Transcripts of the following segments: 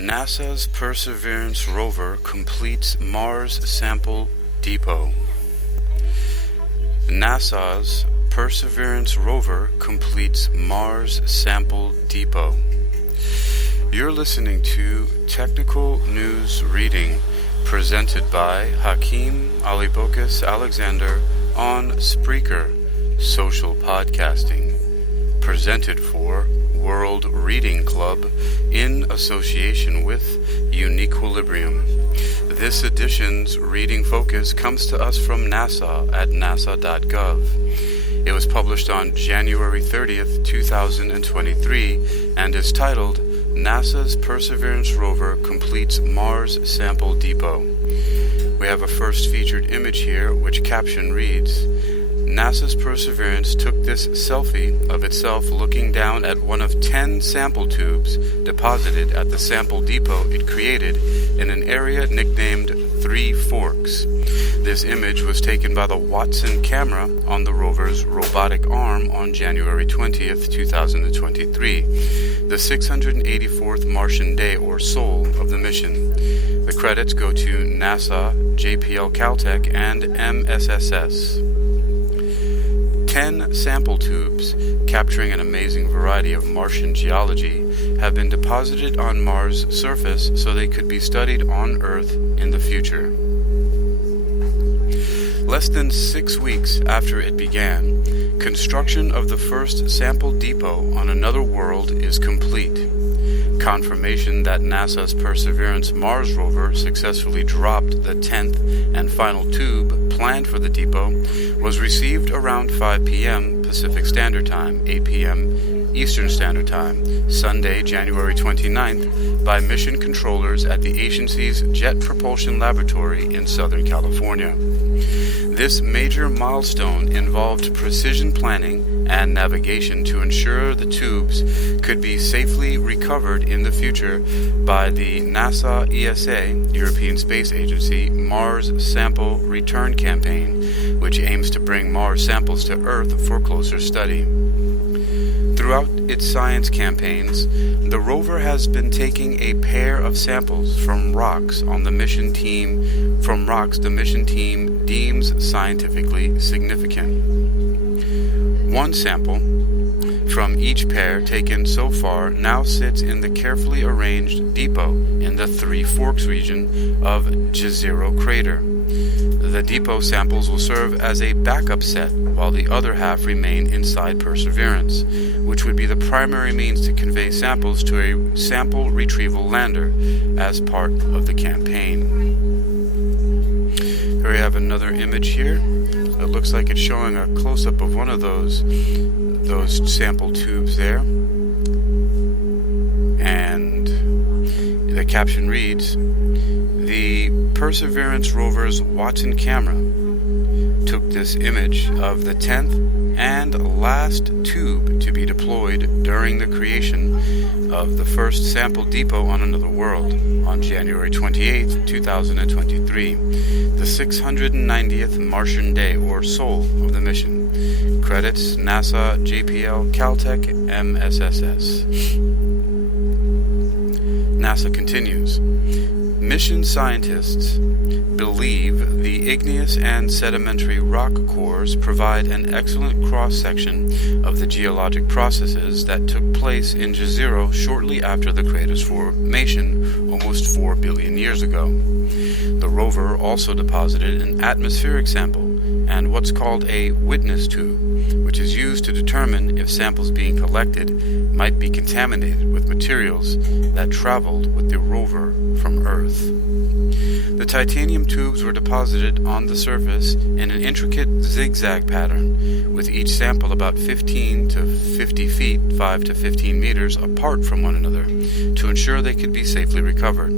NASA's Perseverance rover completes Mars sample depot. NASA's Perseverance rover completes Mars sample depot. You're listening to Technical News Reading, presented by Hakeem Alibokis Alexander on Spreaker, social podcasting, presented for World Reading Club in association with UniquilibriuM. This edition's reading focus comes to us from NASA at nasa.gov. It was published on January 30th, 2023, and is titled NASA's Perseverance rover completes Mars sample depot. We have a first featured image here, which caption reads, NASA's Perseverance took this selfie of itself looking down at one of 10 sample tubes deposited at the sample depot it created in an area nicknamed Three Forks. This image was taken by the Watson camera on the rover's robotic arm on January 20th, 2023, the 684th Martian day or SOL of the mission. The credits go to NASA, JPL-Caltech, and MSSS. 10 sample tubes, capturing an amazing variety of Martian geology, have been deposited on Mars' surface so they could be studied on Earth in the future. Less than 6 weeks after it began, construction of the first sample depot on another world is complete. Confirmation that NASA's Perseverance Mars rover successfully dropped the 10th and final tube planned for the depot was received around 5 p.m. Pacific Standard Time, 8 p.m. Eastern Standard Time, Sunday, January 29th, by mission controllers at the agency's Jet Propulsion Laboratory in Southern California. This major milestone involved precision planning and navigation to ensure the tubes could be safely recovered in the future by the NASA ESA, European Space Agency, Mars Sample Return Campaign, which aims to bring Mars samples to Earth for closer study. Throughout its science campaigns, the rover has been taking a pair of samples from rocks the mission team deems scientifically significant. One sample from each pair taken so far now sits in the carefully arranged depot in the Three Forks region of Jezero Crater. The depot samples will serve as a backup set, while the other half remain inside Perseverance, which would be the primary means to convey samples to a sample retrieval lander as part of the campaign. Here we have another image here. It looks like it's showing a close-up of one of those sample tubes there. And the caption reads, the Perseverance rover's Watson camera took this image of the 10th and last tube to be deployed during the creation of the first sample depot on another world on January 28, 2023, the 690th Martian day or SOL of the mission. Credits NASA, JPL-Caltech, MSSS. NASA continues. Mission scientists believe the igneous and sedimentary rock cores provide an excellent cross-section of the geologic processes that took place in Jezero shortly after the crater's formation almost 4 billion years ago. The rover also deposited an atmospheric sample and what's called a witness tube, which is used to determine if samples being collected might be contaminated with materials that traveled with the rover from Earth. The titanium tubes were deposited on the surface in an intricate zigzag pattern, with each sample about 15 to 50 feet, 5 to 15 meters apart from one another, to ensure they could be safely recovered.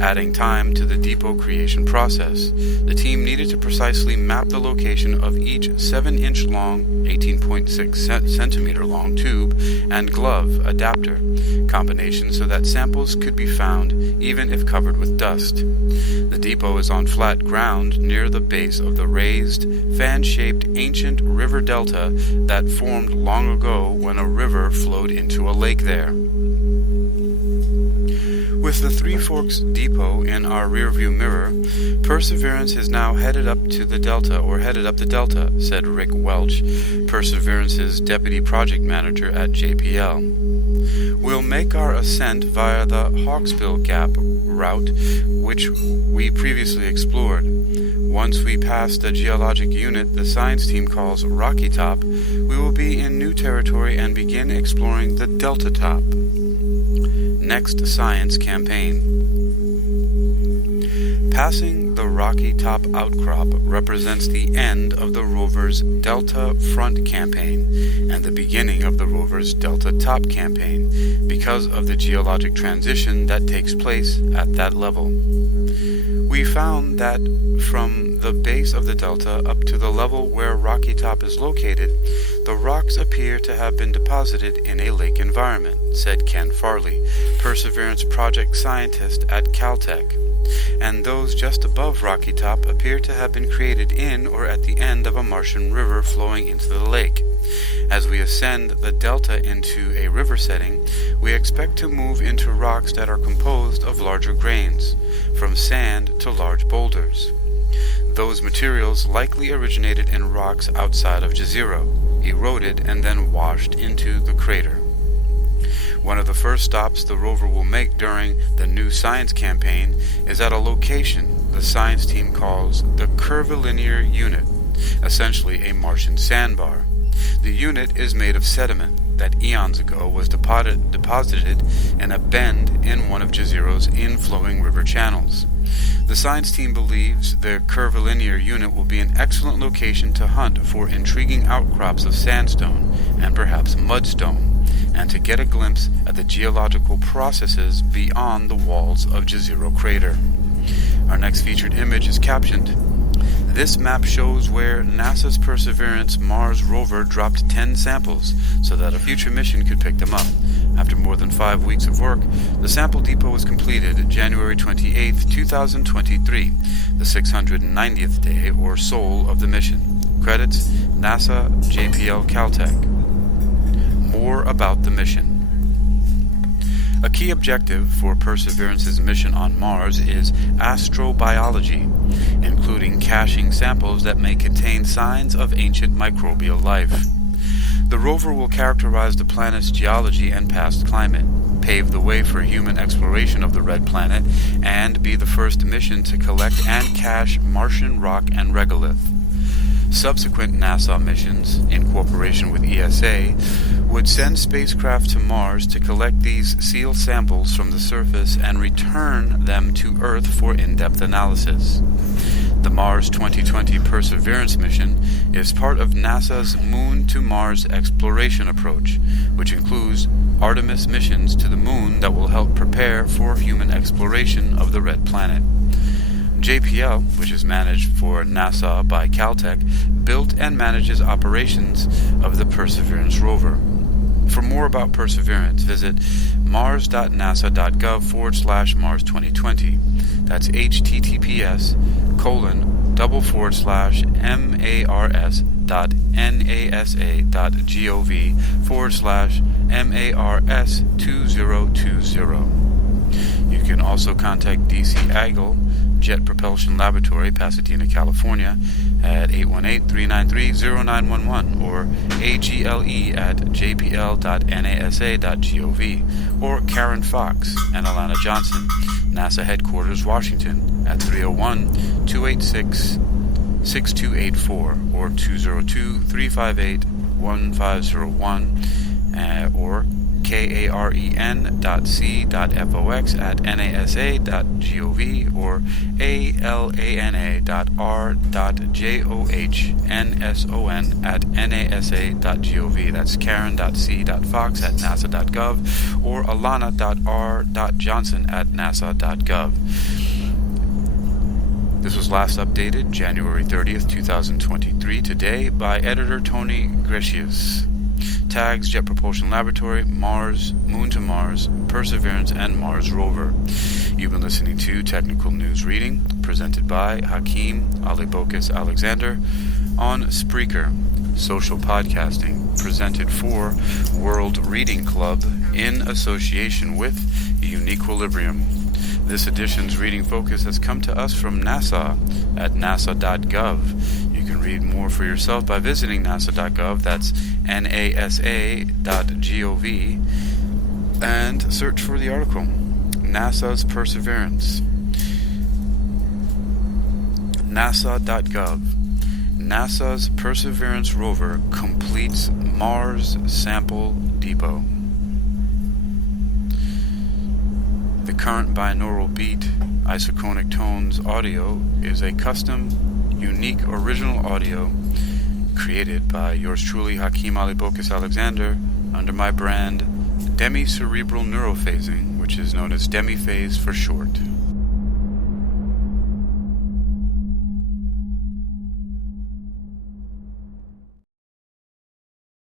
Adding time to the depot creation process, the team needed to precisely map the location of each 7-inch long, 18.6 centimeter long tube and glove adapter combination so that samples could be found even if covered with dust. The depot is on flat ground near the base of the raised, fan-shaped ancient river delta that formed long ago when a river flowed into a lake there. With the Three Forks Depot in our rearview mirror, Perseverance is now headed up the Delta, said Rick Welch, Perseverance's deputy project manager at JPL. We'll make our ascent via the Hawksbill Gap route, which we previously explored. Once we pass the geologic unit the science team calls Rocky Top, we will be in new territory and begin exploring the Delta Top. Next science campaign. Passing the Rocky Top outcrop represents the end of the rover's Delta Front campaign and the beginning of the rover's Delta Top campaign because of the geologic transition that takes place at that level. We found that from the base of the Delta up to the level where Rocky Top is located, the rocks appear to have been deposited in a lake environment, said Ken Farley, Perseverance project scientist at Caltech. And those just above Rocky Top appear to have been created in or at the end of a Martian river flowing into the lake. As we ascend the delta into a river setting, we expect to move into rocks that are composed of larger grains, from sand to large boulders. Those materials likely originated in rocks outside of Jezero, eroded and then washed into the crater. One of the first stops the rover will make during the new science campaign is at a location the science team calls the curvilinear unit, essentially a Martian sandbar. The unit is made of sediment that eons ago was deposited in a bend in one of Jezero's inflowing river channels. The science team believes the curvilinear unit will be an excellent location to hunt for intriguing outcrops of sandstone and perhaps mudstone, and to get a glimpse at the geological processes beyond the walls of Jezero crater. Our next featured image is captioned, "This map shows where NASA's Perseverance Mars rover dropped 10 samples so that a future mission could pick them up. After more than 5 weeks of work, the sample depot was completed January 28, 2023, the 690th day or soul of the mission. Credits, NASA, JPL-Caltech." More about the mission. A key objective for Perseverance's mission on Mars is astrobiology, including caching samples that may contain signs of ancient microbial life. The rover will characterize the planet's geology and past climate, pave the way for human exploration of the red planet, and be the first mission to collect and cache Martian rock and regolith. Subsequent NASA missions, in cooperation with ESA, would send spacecraft to Mars to collect these sealed samples from the surface and return them to Earth for in-depth analysis. The Mars 2020 Perseverance mission is part of NASA's Moon to Mars exploration approach, which includes Artemis missions to the Moon that will help prepare for human exploration of the red planet. JPL, which is managed for NASA by Caltech, built and manages operations of the Perseverance rover. For more about Perseverance, visit mars.nasa.gov/Mars 2020. That's https://mars.nasa.gov/MARS2020. You can also contact DC Eagle Jet Propulsion Laboratory, Pasadena, California, at 818-393-0911 or agle@jpl.nasa.gov, or Karen Fox and Alana Johnson, NASA Headquarters, Washington, at 301-286-6284 or 202-358-1501, or karen.c.fox@nasa.gov or alana.r.johnsson@nasa.gov. That's karen.c.fox@nasa.gov or alana.r.johnson@nasa.gov. This was last updated January 30th, 2023, today by editor Tony Grecius. Tags: Jet Propulsion Laboratory, Mars, Moon to Mars, Perseverance, and Mars rover. You've been listening to Technical News Reading, presented by Hakeem Alibokis Alexander on Spreaker, social podcasting, presented for World Reading Club in association with UniquilibriuM. This edition's reading focus has come to us from NASA at nasa.gov. You can read more for yourself by visiting nasa.gov, that's nasa.gov, and search for the article, NASA's Perseverance. nasa.gov. NASA's Perseverance rover completes Mars sample depot. The current binaural-beat isochronic-tones audio is a custom, unique, original audio created by yours truly, Hakeem Ali Bokus Alexander, under my brand Demi-Cerebral Neurophasing, which is known as Demi-Phase for short.